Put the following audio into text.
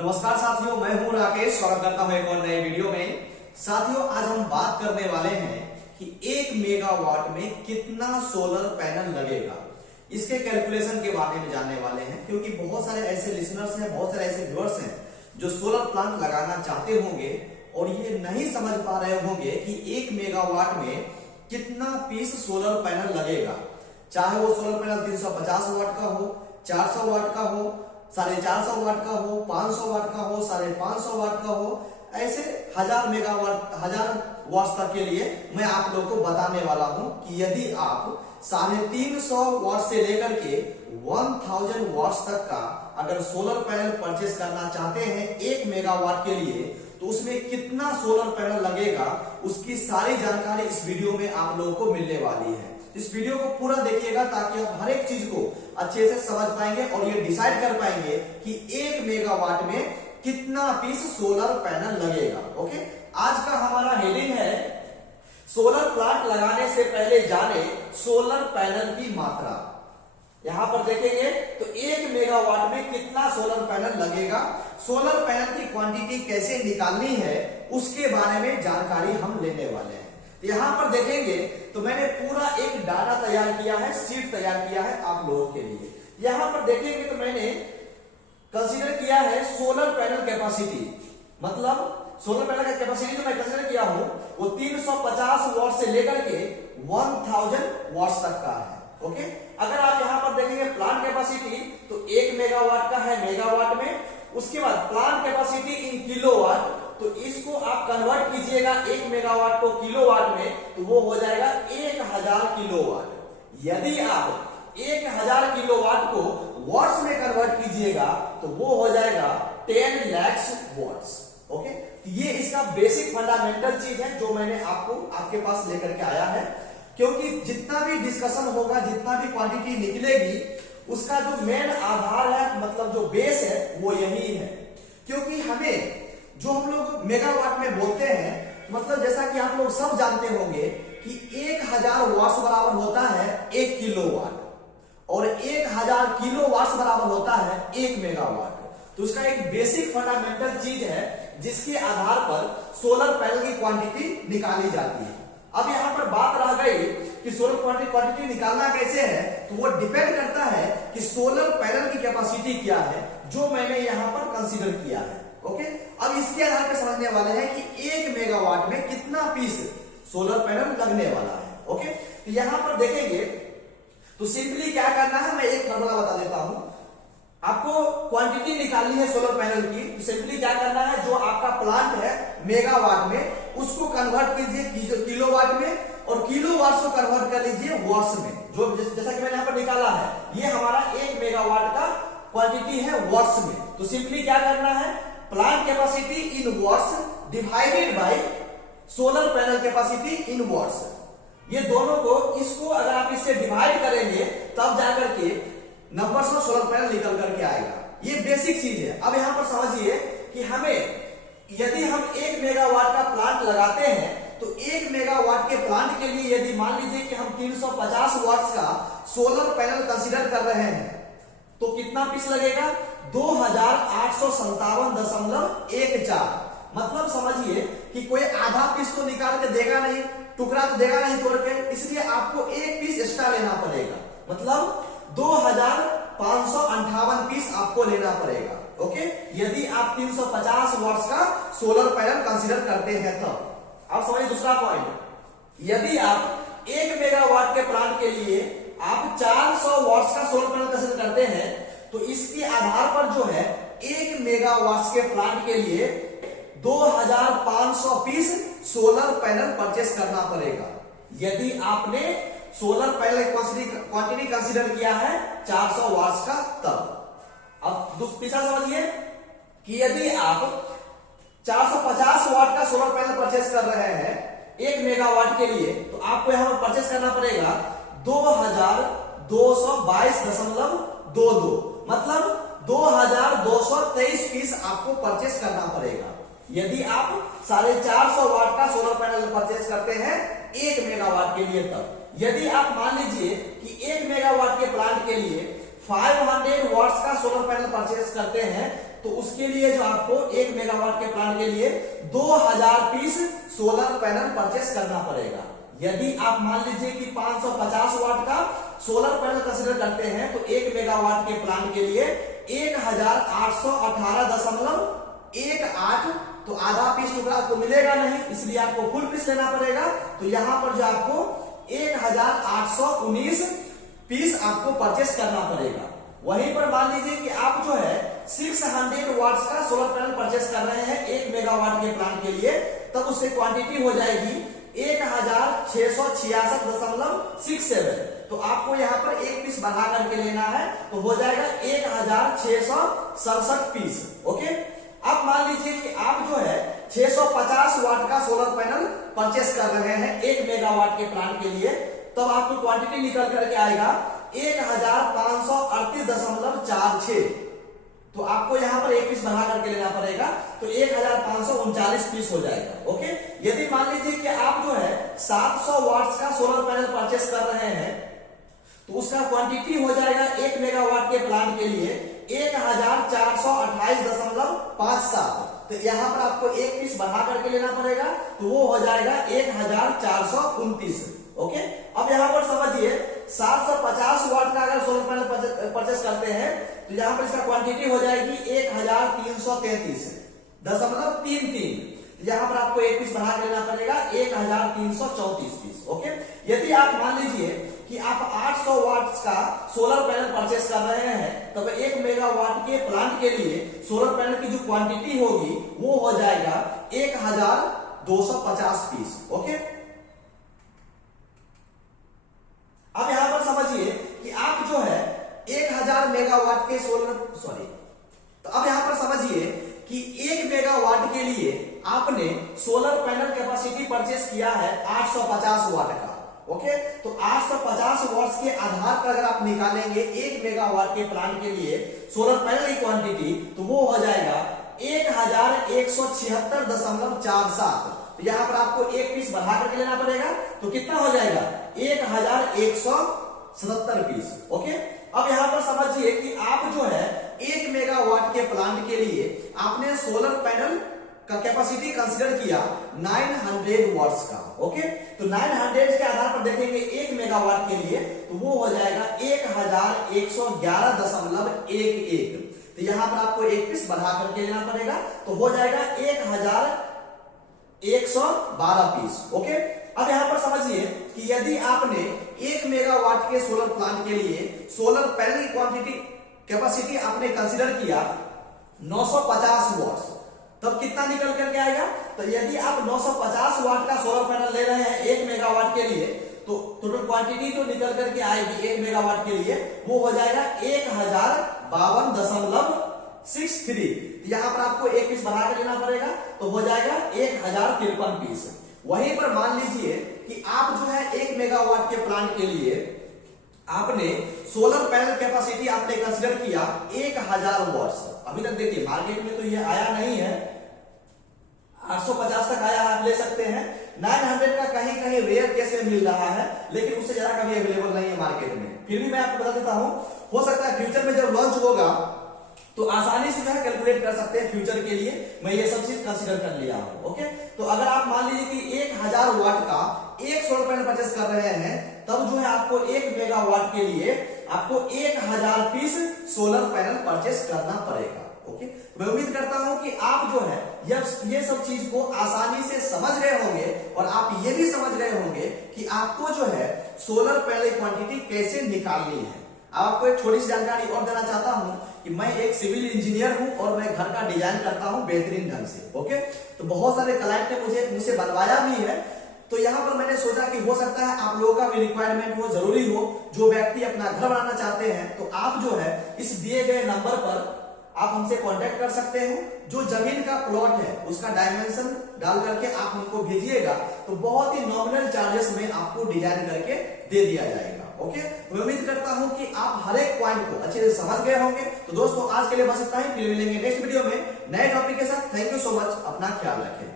नमस्कार साथियों, मैं हूं राकेश। स्वागत करता हूं एक और नए वीडियो में। साथियों, आज हम बात करने वाले हैं कि 1 मेगावाट में कितना सोलर पैनल लगेगा। इसके कैलकुलेशन के बारे में जानने वाले हैं, क्योंकि बहुत सारे ऐसे लिसनर्स हैं, बहुत सारे ऐसे व्यूअर्स हैं जो सोलर प्लांट लगाना चाहते होंगे और ये नहीं समझ पा रहे होंगे कि 1 मेगावाट में कितना पीस सोलर पैनल लगेगा। चाहे वो सोलर पैनल 350 वाट का हो, 400 वाट का हो, 450 वाट का हो, 500 वाट का हो, 550 वाट का हो, ऐसे 1000 मेगावाट 1000 वाट तक के लिए मैं आप लोग को बताने वाला हूं कि यदि आप 350 वाट से लेकर के 1000 वाट तक का अगर सोलर पैनल परचेस करना चाहते हैं 1 मेगावाट के लिए, तो उसमें कितना सोलर पैनल लगेगा, उसकी सारी जानकारी इस वीडियो में आप लोगों को मिलने वाली है। इस वीडियो को पूरा देखिएगा ताकि आप हर एक चीज को अच्छे से समझ पाएंगे और ये डिसाइड कर पाएंगे कि 1 मेगावाट में कितना पीस सोलर पैनल लगेगा। ओके, आज का हमारा हेडिंग है सोलर प्लांट लगाने से पहले जाने सोलर पैनल की मात्रा। यहां पर देखेंगे तो 1 मेगावाट में कितना सोलर पैनल लगेगा, सोलर पैनल की क्वांटिटी कैसे निकालनी है, उसके बारे में जानकारी हम लेने वाले हैं। यहां पर देखेंगे तो मैंने पूरा एक डाटा तैयार किया है, शीट तैयार किया है आप लोगों के लिए। यहां पर देखेंगे तो मैंने कंसीडर किया है सोलर पैनल कैपेसिटी, मतलब सोलर पैनल का कैपेसिटी जो मैं कंसीडर किया हूं वो 350 वाट से लेकर के 1000 वाट तक का है। ओके, अगर आप यहां पर देखेंगे प्लांट कैपेसिटी तो 1 मेगावाट का है मेगावाट में। उसके बाद प्लांट कैपेसिटी इन किलोवाट, तो इसको आप कन्वर्ट कीजिएगा 1 मेगावाट को किलोवाट में, तो वो हो जाएगा 1000 किलोवाट। यदि आप 1000 किलोवाट को वाट्स में कन्वर्ट कीजिएगा तो वो हो जाएगा 10 लाख वाट्स। ओके, ये इसका बेसिक फंडामेंटल चीज है जो मैंने आपको आपके पास लेकर के आया है, क्योंकि जितना भी डिस्कशन होगा, जितना भी क्वांटिटी निकलेगी, उसका जो मेन आधार है, मतलब जो बेस है, वो यही है। क्योंकि हमें जो हम लोग मेगावाट में बोलते हैं, मतलब जैसा कि आप लोग सब जानते होंगे कि 1000 वाट्स बराबर होता है 1 किलोवाट और 1000 किलोवाट बराबर होता है 1 मेगावाट। तो उसका एक बेसिक फंडामेंटल चीज है जिसके आधार पर सोलर पैनल की क्वांटिटी निकाली जाती है। अब यहां पर बात रह गई कि सोलर क्वांटिटी निकालना कैसे है, तो वो डिपेंड करता है कि सोलर पैनल की कैपेसिटी क्या है, जो मैंने यहां पर कंसीडर किया है। ओके, अब इसके आधार पर समझने वाले हैं कि 1 मेगावाट में कितना पीस सोलर पैनल लगने वाला है। ओके, तो यहां पर देखेंगे तो सिंपली क्या करना है, मैं एक फॉर्मूला बता देता हूं। आपको क्वांटिटी निकालनी है सोलर पैनल की, तो सिंपली क्या करना है, जो आपका प्लांट है मेगावाट में, उसको कन्वर्ट कीजिए किलोवाट में और किलोवाट को कन्वर्ट कर लीजिए वाट्स में। जो जैसा कि मैंने यहां पर निकाला है, ये हमारा 1 मेगावाट का क्वांटिटी है वाट्स में। तो सिंपली क्या करना है, plant capacity in watts divided by solar panel capacity in watts, ये दोनों को, इसको अगर आप इससे डिवाइड करेंगे तब जाकर के नंबर्स में सोलर पैनल निकल करके आएगा। ये बेसिक चीज है। अब यहां पर समझिए कि हमें यदि हम 1 मेगावाट का प्लांट लगाते हैं तो 1 मेगावाट के प्लांट के लिए यदि मान लीजिए कि हम 350 वाट्स का सोलर पैनल कंसीडर कर रहे हैं, तो कितना पीस लगेगा, 2857.14। मतलब समझिए कि कोई आधा पीस तो निकाल के देगा नहीं, टुकड़ा तो देगा नहीं तोड़ के, इसलिए आपको एक पीस एक्स्ट्रा लेना पड़ेगा, मतलब 2558 पीस आपको लेना पड़ेगा। ओके, यदि आप 350 वाट्स का सोलर पैनल कंसीडर करते हैं तब। आप समझिए दूसरा पॉइंट, यदि आप 1 मेगावाट के प्लांट के लिए आप 400 वाट्स का सोलर पैनल कंसीडर करते हैं, तो इसके आधार पर जो है 1 मेगावाट के प्लांट के लिए 2500 पीस सोलर पैनल परचेस करना पड़ेगा। यदि आपने सोलर पैनल क्वांटिटी कंसीडर किया है 400 वाट्स का तब। अब पीछा समझिए कि यदि आप 450 वाट का सोलर पैनल परचेस कर रहे हैं 1 मेगावाट के लिए, तो आपको यहां पर परचेस करना पड़ेगा 2222.22, मतलब 2223 पीस आपको परचेस करना पड़ेगा। यदि आप 450 वाट का सोलर पैनल परचेस करते हैं 1 मेगावाट के लिए तब। यदि आप मान लीजिए कि 1 मेगावाट के प्लांट के लिए 500 वाट्स का सोलर पैनल परचेस करते हैं तो उसके लिए जो आपको 1 मेगावाट के प्लांट के लिए 2000 पीस सोलर पैनल परचेस करना पड़ेगा। यदि आप मान लीजिए कि 550 वाट का सोलर पैनल कंसीडर करते हैं तो 1 मेगावाट के प्लांट के लिए 1818.18, तो आधा पीस टुकड़ा आपको मिलेगा नहीं, इसलिए आपको फुल पीस लेना पड़ेगा। तो यहां पर जो आपको 1819 पीस आपको परचेस करना पड़ेगा। वहीं पर मान लीजिए कि आप जो है 600 वाट्स का सोलर पैनल परचेस कर रहे हैं 1 मेगावाट के प्लांट के लिए, तब उसकी क्वांटिटी हो जाएगी 1666.67। तो आपको यहाँ पर एक पीस बढ़ा करके लेना है, तो हो जाएगा 1667 पीस। ओके, अब मान लीजिए कि आप जो है 650 वाट का सोलर पैनल परचेस कर रहे हैं 1 मेगावाट के प्लांट के लिए, तब आपको क्वांटिटी निकल करके आएगा 1538.46। तो आपको यहां पर एक पीस बढ़ा करके लेना पड़ेगा, तो 1539 पीस हो जाएगा। ओके, यदि मान लीजिए कि आप जो है 700 वाट्स का सोलर पैनल परचेस कर रहे हैं, तो उसका क्वांटिटी हो जाएगा 1 मेगावाट के प्लांट के लिए 1428.57। तो यहां पर आपको एक पीस बढ़ा करके लेना पड़ेगा, तो वो हो जाएगा 1429। ओके, अब यहां पर समझिए 750 वाट का अगर सोलर पैनल परचेस करते हैं तो यहां पर इसका क्वांटिटी हो जाएगी 1333.33। यहां पर आपको एक पीस बढ़ा के लेना पड़ेगा 1334 पीस। ओके, यदि आप मान लीजिए कि आप 800 वाट्स का सोलर पैनल परचेस कर रहे हैं, तब 1 मेगावाट के प्लांट के लिए सोलर पैनल की जो क्वांटिटी होगी वो हो जाएगा 1250 पीस। ओके, अब यहां पर समझिए कि आप जो है 1000 मेगावाट के तो अब यहां पर समझिए कि 1 मेगावाट के लिए आपने सोलर पैनल कैपेसिटी परचेस किया है 850 वाट का। ओके, तो 850 वाट्स के आधार पर अगर आप निकालेंगे 1 मेगावाट के प्लांट के लिए सोलर पैनल की क्वांटिटी, तो वो हो जाएगा 1176.47। तो यहां पर आपको एक पीस बढ़ा करके लेना पड़ेगा, तो कितना हो जाएगा 1177 पीस। ओके, अब यहां पर समझिए कि आप जो है 1 मेगावाट के प्लांट के लिए आपने सोलर पैनल का कैपेसिटी कंसीडर किया 900 वाट्स का। ओके, तो 900 के आधार पर देखेंगे 1 मेगावाट के लिए, तो वो हो जाएगा 1111.11। तो यहां पर आपको एक पीस बढ़ा करके लेना पड़ेगा, तो हो जाएगा 1112 पीस। ओके, अब यहां पर समझिए कि यदि आपने 1 मेगावाट के सोलर प्लांट के लिए सोलर पैनल की क्वांटिटी कैपेसिटी आपने कंसीडर किया 950 वाट्स, तब कितना निकल करके आएगा? तो यदि आप 950 वाट का सोलर पैनल ले रहे हैं 1 मेगावाट के लिए, तो टोटल क्वांटिटी जो निकल करके आएगी 1 मेगावाट के लिए वो हो जाएगा 1052.63। यहां पर आपको एक पीस बढ़ा कर लेना पड़ेगा, तो हो जाएगा 1053 पीस। वहीं पर मान लीजिए कि आप जो है 1 मेगावाट के प्लांट के लिए आपने सोलर पैनल कैपेसिटी आपने कंसीडर किया 1000 वाट्स। अभी तक देखिए मार्केट में तो ये आया नहीं है, 850 तक आया, आप ले सकते हैं। 900 का कहीं कहीं रेयर केस में मिल रहा है, लेकिन उससे ज्यादा कभी अवेलेबल नहीं है मार्केट में। फिर भी मैं आपको बता देता हूं, हो सकता है फ्यूचर में जब लॉन्च होगा तो आसानी से जो है कैलकुलेट कर सकते हैं फ्यूचर के लिए। मैं ये सब चीज कंसीडर कर लिया हूं। ओके, तो अगर आप मान लीजिए कि 1000 वाट का एक सोलर पैनल परचेस कर रहे हैं, तब जो है आपको 1 मेगावाट के लिए आपको 1000 पीस सोलर पैनल परचेस करना पड़ेगा। ओके, मैं उम्मीद करता हूं कि आप जो है ये सब चीज को आसानी से समझ गए होंगे, और आप ये भी समझ गए होंगे कि आपको जो है सोलर पैनल क्वांटिटी कैसे निकालनी है। आपको एक छोटी सी जानकारी और देना चाहता हूं कि मैं एक सिविल इंजीनियर हूं और मैं घर का डिजाइन करता हूं बेहतरीन ढंग से। ओके, तो बहुत सारे क्लाइंट ने मुझसे बनवाया भी है, तो यहां पर मैंने सोचा कि हो सकता है आप लोगों का भी रिक्वायरमेंट हो, जरूरी हो, जो व्यक्ति अपना घर बनाना चाहते हैं, तो आप जो है इस दिए गए नंबर पर आप हमसे कांटेक्ट कर सकते हैं। जो जमीन का प्लॉट है उसका डायमेंशन डाल करके आप हमको भेजिएगा, तो बहुत ही नॉमिनल चार्जेस में आपको डिजाइन करके दे दिया जाएगा। ओके, मैं उम्मीद करता हूं कि आप हर एक पॉइंट को अच्छे से समझ गए होंगे। तो दोस्तों आज के लिए बस इतना ही, फिर मिलेंगे नेक्स्ट वीडियो में नए टॉपिक के साथ। थैंक यू सो मच, अपना ख्याल रखें।